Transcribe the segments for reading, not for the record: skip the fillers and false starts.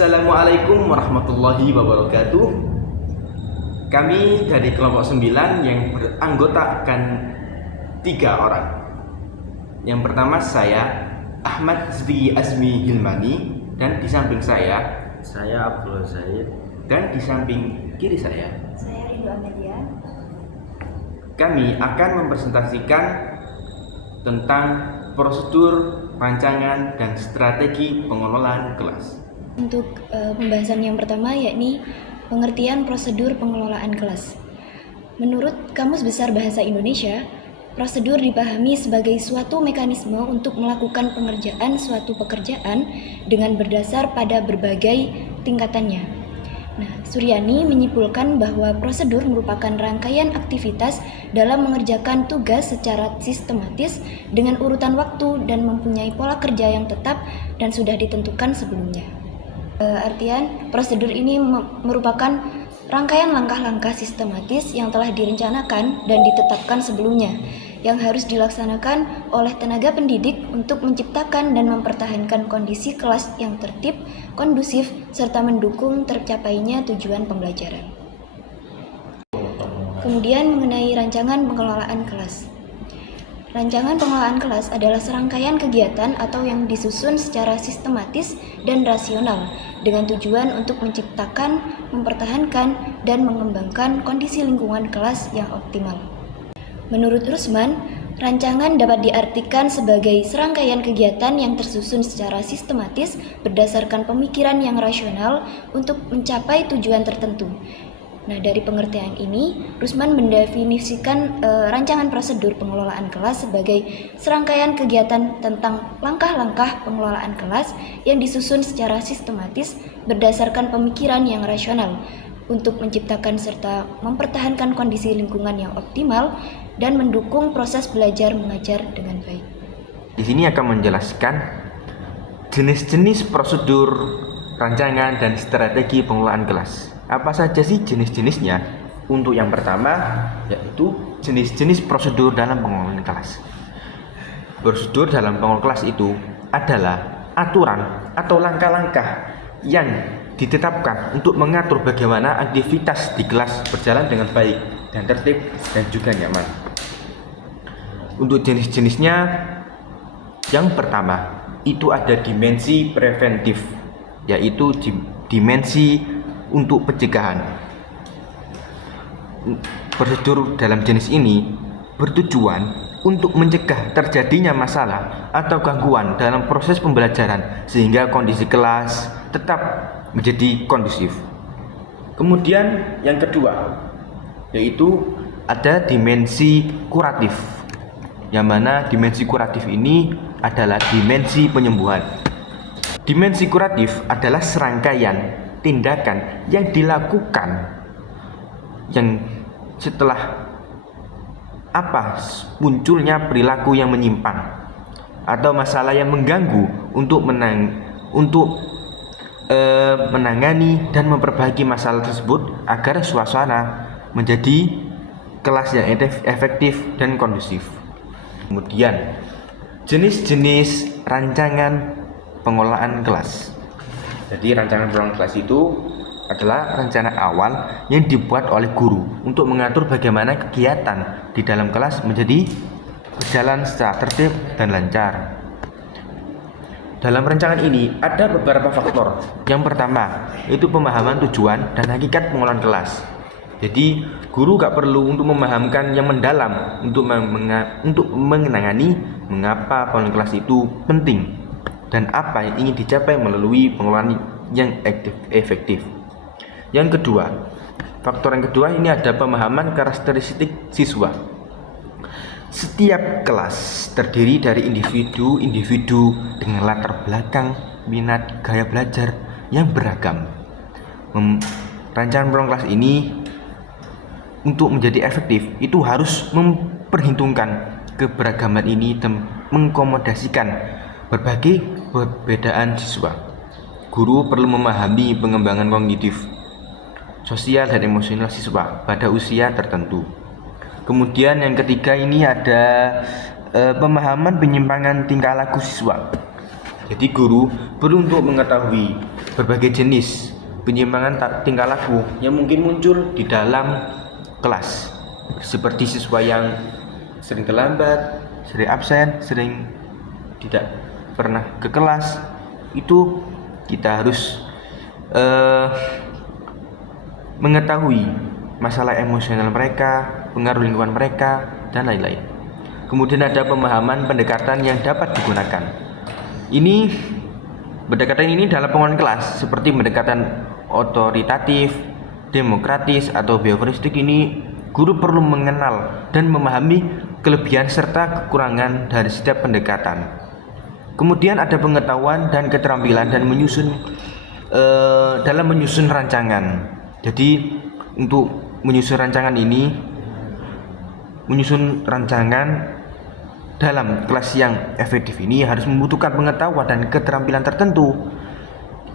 Assalamualaikum warahmatullahi wabarakatuh. Kami dari kelompok 9 yang beranggotakan 3 orang. Yang pertama saya Ahmad Zvi Azmi Hilmani, dan di samping saya Abdul Zaid, dan di samping kiri saya Rindu Amelia. Kami akan mempresentasikan tentang prosedur, rancangan, dan strategi pengelolaan kelas. Untuk pembahasan yang pertama yakni pengertian prosedur pengelolaan kelas. Menurut Kamus Besar Bahasa Indonesia, prosedur dipahami sebagai suatu mekanisme untuk melakukan pengerjaan suatu pekerjaan dengan berdasar pada berbagai tingkatannya. Nah, Suryani menyimpulkan bahwa prosedur merupakan rangkaian aktivitas dalam mengerjakan tugas secara sistematis dengan urutan waktu dan mempunyai pola kerja yang tetap dan sudah ditentukan sebelumnya. Artian, prosedur ini merupakan rangkaian langkah-langkah sistematis yang telah direncanakan dan ditetapkan sebelumnya, yang harus dilaksanakan oleh tenaga pendidik untuk menciptakan dan mempertahankan kondisi kelas yang tertib, kondusif, serta mendukung tercapainya tujuan pembelajaran. Kemudian mengenai rancangan pengelolaan kelas. Rancangan pengelolaan kelas adalah serangkaian kegiatan atau yang disusun secara sistematis dan rasional dengan tujuan untuk menciptakan, mempertahankan, dan mengembangkan kondisi lingkungan kelas yang optimal. Menurut Rusman, rancangan dapat diartikan sebagai serangkaian kegiatan yang tersusun secara sistematis berdasarkan pemikiran yang rasional untuk mencapai tujuan tertentu. Nah, dari pengertian ini, Rusman mendefinisikan rancangan prosedur pengelolaan kelas sebagai serangkaian kegiatan tentang langkah-langkah pengelolaan kelas yang disusun secara sistematis berdasarkan pemikiran yang rasional untuk menciptakan serta mempertahankan kondisi lingkungan yang optimal dan mendukung proses belajar mengajar dengan baik. Di sini akan menjelaskan jenis-jenis prosedur, rancangan, dan strategi pengelolaan kelas. Apa saja sih jenis-jenisnya? Untuk yang pertama, yaitu jenis-jenis prosedur dalam pengelolaan kelas. Prosedur dalam pengelolaan kelas itu adalah aturan atau langkah-langkah yang ditetapkan untuk mengatur bagaimana aktivitas di kelas berjalan dengan baik dan tertib dan juga nyaman. Untuk jenis-jenisnya, yang pertama itu ada dimensi preventif, yaitu dimensi untuk pencegahan. Prosedur dalam jenis ini bertujuan untuk mencegah terjadinya masalah atau gangguan dalam proses pembelajaran sehingga kondisi kelas tetap menjadi kondusif. Kemudian yang kedua yaitu ada dimensi kuratif, yang mana dimensi kuratif ini adalah dimensi penyembuhan. Dimensi kuratif adalah serangkaian tindakan yang dilakukan yang setelah munculnya perilaku yang menyimpang atau masalah yang mengganggu untuk menangani dan memperbaiki masalah tersebut agar suasana menjadi kelas yang efektif dan kondusif. Kemudian jenis-jenis rancangan pengelolaan kelas. Jadi rancangan pengelolaan kelas itu adalah rencana awal yang dibuat oleh guru untuk mengatur bagaimana kegiatan di dalam kelas menjadi berjalan secara tertib dan lancar. Dalam rancangan ini ada beberapa faktor. Yang pertama, itu pemahaman tujuan dan hakikat pengelolaan kelas. Jadi, guru gak perlu untuk memahamkan yang mendalam untuk mengenangani mengapa pengelolaan kelas itu penting dan apa yang ingin dicapai melalui pengelolaan yang efektif. Yang kedua, faktor yang kedua ini ada pemahaman karakteristik siswa. Setiap kelas terdiri dari individu-individu dengan latar belakang, minat, gaya belajar yang beragam. Rancangan pengelolaan kelas ini untuk menjadi efektif itu harus memperhitungkan keberagaman ini dan mengkomodasikan berbagai perbedaan siswa. Guru perlu memahami pengembangan kognitif, sosial, dan emosional siswa pada usia tertentu. Kemudian yang ketiga ini ada pemahaman penyimpangan tingkah laku siswa. Jadi guru perlu untuk mengetahui berbagai jenis penyimpangan tingkah laku yang mungkin muncul di dalam kelas, seperti siswa yang sering terlambat, sering absen, sering tidak pernah ke kelas. Itu kita harus mengetahui masalah emosional mereka, pengaruh lingkungan mereka, dan lain-lain. Kemudian ada pemahaman pendekatan yang dapat digunakan. Pendekatan ini dalam pengelolaan kelas seperti pendekatan otoritatif, demokratis, atau behavioristik. Ini guru perlu mengenal dan memahami kelebihan serta kekurangan dari setiap pendekatan. Kemudian ada pengetahuan dan keterampilan dan dalam menyusun rancangan. Jadi untuk menyusun rancangan dalam kelas yang efektif ini harus membutuhkan pengetahuan dan keterampilan tertentu.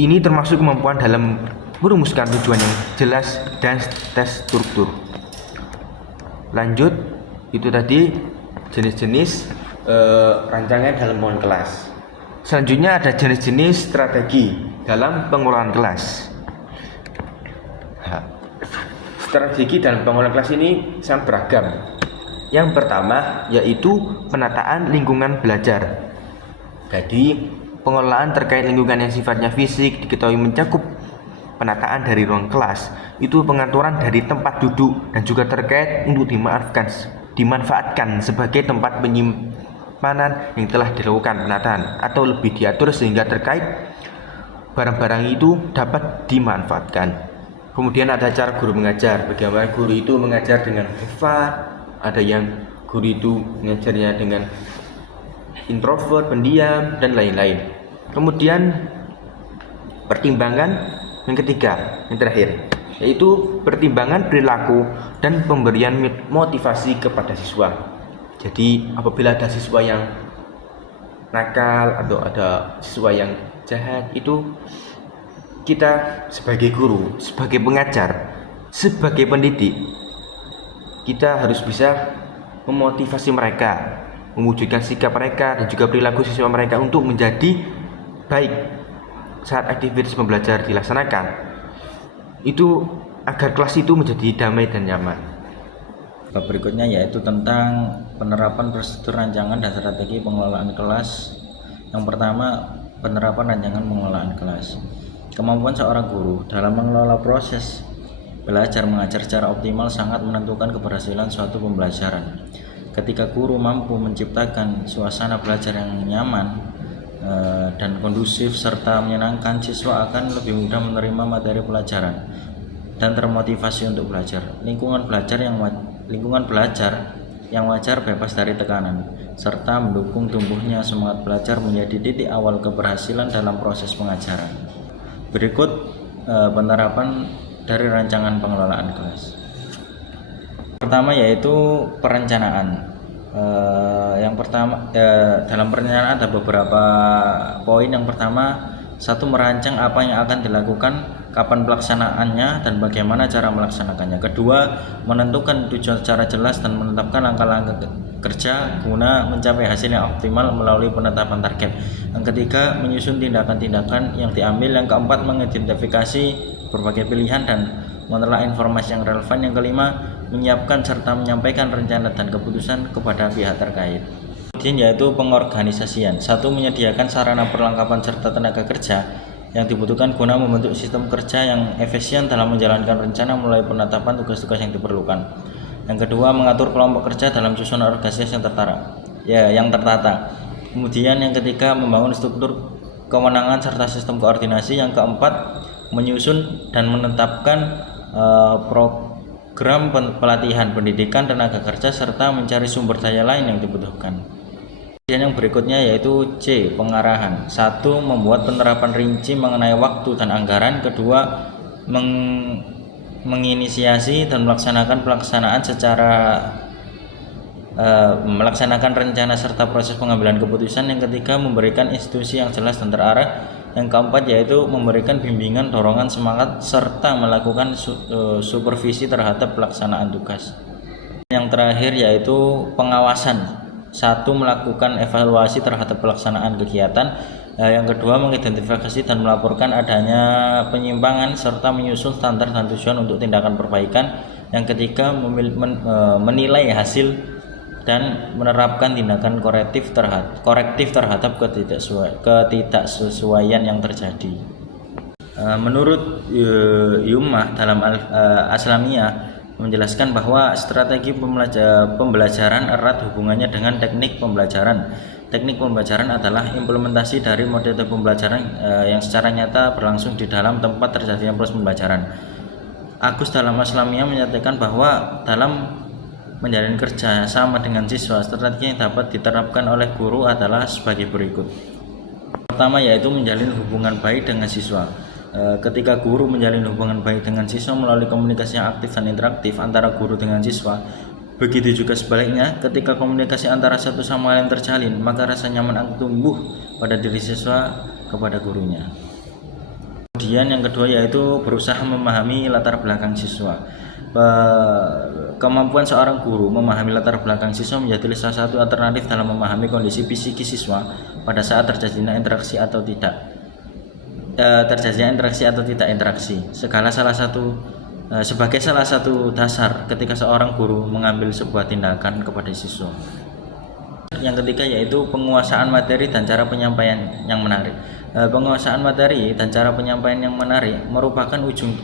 Ini termasuk kemampuan dalam merumuskan tujuan yang jelas dan tes struktur. Lanjut, itu tadi jenis-jenis rancangan dalam pengelolaan kelas. Selanjutnya ada jenis-jenis strategi dalam pengelolaan kelas. Strategi dalam pengelolaan kelas ini sangat beragam. Yang pertama yaitu penataan lingkungan belajar. Jadi pengelolaan terkait lingkungan yang sifatnya fisik diketahui mencakup penataan dari ruang kelas, itu pengaturan dari tempat duduk dan juga terkait untuk dimanfaatkan sebagai tempat penyimpanan yang telah dilakukan penataan atau lebih diatur sehingga terkait barang-barang itu dapat dimanfaatkan. Kemudian ada cara guru mengajar, bagaimana guru itu mengajar dengan privat. Ada yang guru itu mengajarnya dengan introvert, pendiam, dan lain-lain. Kemudian pertimbangan yang ketiga, yang terakhir, yaitu pertimbangan perilaku dan pemberian motivasi kepada siswa. Jadi apabila ada siswa yang nakal atau ada siswa yang jahat, itu kita sebagai guru, sebagai pengajar, sebagai pendidik, kita harus bisa memotivasi mereka, mewujudkan sikap mereka dan juga perilaku siswa mereka untuk menjadi baik saat aktivitas pembelajaran dilaksanakan. Itu agar kelas itu menjadi damai dan nyaman. Bab berikutnya yaitu tentang penerapan prosedur rancangan dan strategi pengelolaan kelas. Yang pertama, penerapan rancangan pengelolaan kelas. Kemampuan seorang guru dalam mengelola proses belajar mengajar secara optimal sangat menentukan keberhasilan suatu pembelajaran. Ketika guru mampu menciptakan suasana belajar yang nyaman dan kondusif serta menyenangkan, siswa akan lebih mudah menerima materi pelajaran dan termotivasi untuk belajar. Lingkungan belajar yang wajar bebas dari tekanan serta mendukung tumbuhnya semangat belajar menjadi titik awal keberhasilan dalam proses pengajaran. Berikut penerapan dari rancangan pengelolaan kelas. Pertama yaitu perencanaan. Yang pertama dalam perencanaan ada beberapa poin. Yang pertama, satu, merancang apa yang akan dilakukan, kapan pelaksanaannya, dan bagaimana cara melaksanakannya. Kedua, menentukan tujuan secara jelas dan menetapkan langkah-langkah kerja guna mencapai hasil yang optimal melalui penetapan target. Yang ketiga, menyusun tindakan-tindakan yang diambil. Yang keempat, mengidentifikasi berbagai pilihan dan menelaah informasi yang relevan. Yang kelima, menyiapkan serta menyampaikan rencana dan keputusan kepada pihak terkait. Kemudian yaitu pengorganisasian. Satu, menyediakan sarana perlengkapan serta tenaga kerja yang dibutuhkan guna membentuk sistem kerja yang efisien dalam menjalankan rencana mulai penetapan tugas-tugas yang diperlukan. Yang kedua, mengatur kelompok kerja dalam susunan organisasi yang tertata. Kemudian yang ketiga, membangun struktur kewenangan serta sistem koordinasi. Yang keempat, menyusun dan menetapkan program pelatihan pendidikan tenaga kerja serta mencari sumber daya lain yang dibutuhkan. Kemudian yang berikutnya yaitu C, pengarahan. Satu, membuat penerapan rinci mengenai waktu dan anggaran. Kedua, menginisiasi dan melaksanakan rencana serta proses pengambilan keputusan. Yang ketiga, memberikan institusi yang jelas dan terarah. Yang keempat yaitu memberikan bimbingan, dorongan, semangat, serta melakukan supervisi terhadap pelaksanaan tugas. Yang terakhir yaitu pengawasan. Satu, melakukan evaluasi terhadap pelaksanaan kegiatan. Yang kedua, mengidentifikasi dan melaporkan adanya penyimpangan serta menyusun standar dan tujuan untuk tindakan perbaikan. Yang ketiga, menilai hasil dan menerapkan tindakan korektif terhadap ketidaksesuaian yang terjadi. Menurut Yummah dalam Aslamiyah menjelaskan bahwa strategi pembelajaran erat hubungannya dengan teknik pembelajaran. Teknik pembelajaran adalah implementasi dari model pembelajaran yang secara nyata berlangsung di dalam tempat terjadinya proses pembelajaran. Agus dalam Aslamiyah menyatakan bahwa dalam menjalin kerja sama dengan siswa, strategi yang dapat diterapkan oleh guru adalah sebagai berikut. Pertama, yaitu menjalin hubungan baik dengan siswa. Ketika guru menjalin hubungan baik dengan siswa melalui komunikasi yang aktif dan interaktif antara guru dengan siswa, begitu juga sebaliknya, ketika komunikasi antara satu sama lain terjalin, maka rasa nyaman akan tumbuh pada diri siswa kepada gurunya. Kemudian yang kedua, yaitu berusaha memahami latar belakang siswa. Kemampuan seorang guru memahami latar belakang siswa menjadi salah satu alternatif dalam memahami kondisi psikis siswa pada saat terjadinya interaksi atau tidak interaksi. Sebagai salah satu dasar ketika seorang guru mengambil sebuah tindakan kepada siswa. Yang ketiga, yaitu penguasaan materi dan cara penyampaian yang menarik. Penguasaan materi dan cara penyampaian yang menarik merupakan ujung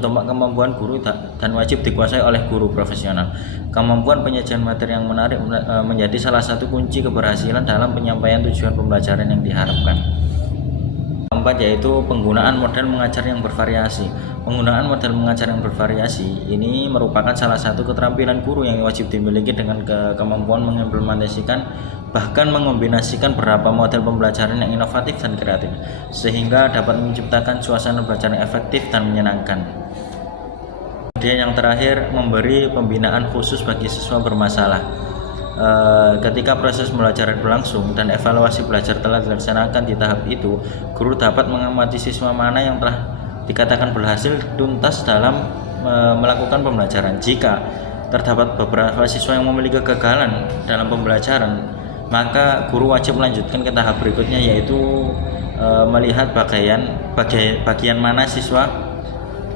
tombak kemampuan guru dan wajib dikuasai oleh guru profesional. Kemampuan penyajian materi yang menarik menjadi salah satu kunci keberhasilan dalam penyampaian tujuan pembelajaran yang diharapkan. Keempat, yaitu penggunaan model mengajar yang bervariasi. Penggunaan model mengajar yang bervariasi ini merupakan salah satu keterampilan guru yang wajib dimiliki dengan kemampuan mengimplementasikan bahkan mengombinasikan beberapa model pembelajaran yang inovatif dan kreatif sehingga dapat menciptakan suasana belajar yang efektif dan menyenangkan. Kemudian yang terakhir, memberi pembinaan khusus bagi siswa bermasalah. Ketika proses pembelajaran berlangsung dan evaluasi belajar telah dilaksanakan di tahap itu, guru dapat mengamati siswa mana yang telah dikatakan berhasil tuntas dalam melakukan pembelajaran. Jika terdapat beberapa siswa yang memiliki kegagalan dalam pembelajaran, maka guru wajib melanjutkan ke tahap berikutnya, yaitu melihat bagian mana siswa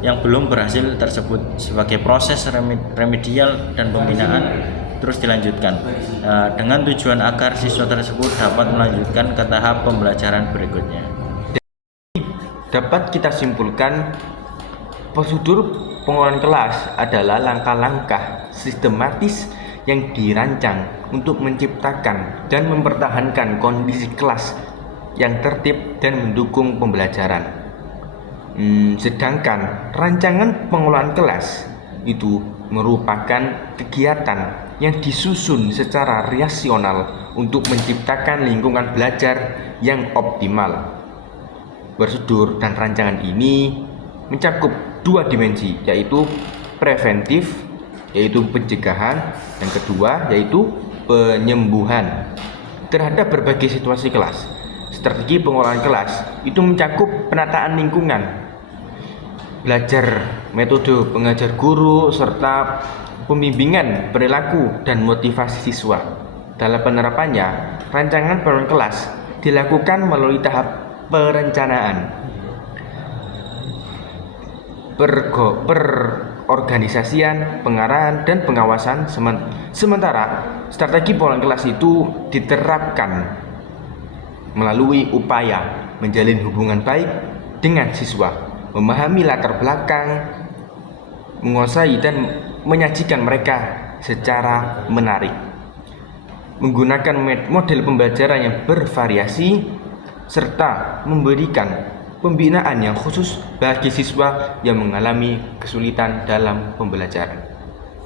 yang belum berhasil tersebut sebagai proses remedial dan pembinaan terus dilanjutkan dengan tujuan agar siswa tersebut dapat melanjutkan ke tahap pembelajaran berikutnya. Dapat kita simpulkan, prosedur pengelolaan kelas adalah langkah-langkah sistematis yang dirancang untuk menciptakan dan mempertahankan kondisi kelas yang tertib dan mendukung pembelajaran. Sedangkan rancangan pengelolaan kelas itu merupakan kegiatan yang disusun secara rasional untuk menciptakan lingkungan belajar yang optimal. Prosedur dan rancangan ini mencakup dua dimensi, yaitu preventif, yaitu pencegahan, yang kedua yaitu penyembuhan terhadap berbagai situasi kelas. Strategi pengelolaan kelas itu mencakup penataan lingkungan, belajar metode pengajar guru, serta pembimbingan perilaku dan motivasi siswa. Dalam penerapannya, rancangan pengelolaan kelas dilakukan melalui tahap perencanaan, perorganisasian, pengarahan, dan pengawasan. Sementara strategi pengelolaan kelas itu diterapkan melalui upaya menjalin hubungan baik dengan siswa, memahami latar belakang, menguasai dan menyajikan mereka secara menarik, menggunakan model pembelajaran yang bervariasi, serta memberikan pembinaan yang khusus bagi siswa yang mengalami kesulitan dalam pembelajaran.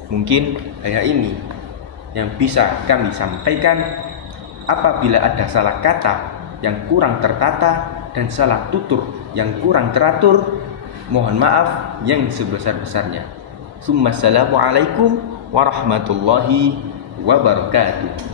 Mungkin hanya ini yang bisa kami sampaikan. Apabila ada salah kata yang kurang tertata dan salah tutur yang kurang teratur, mohon maaf yang sebesar-besarnya. Assalamualaikum warahmatullahi wabarakatuh.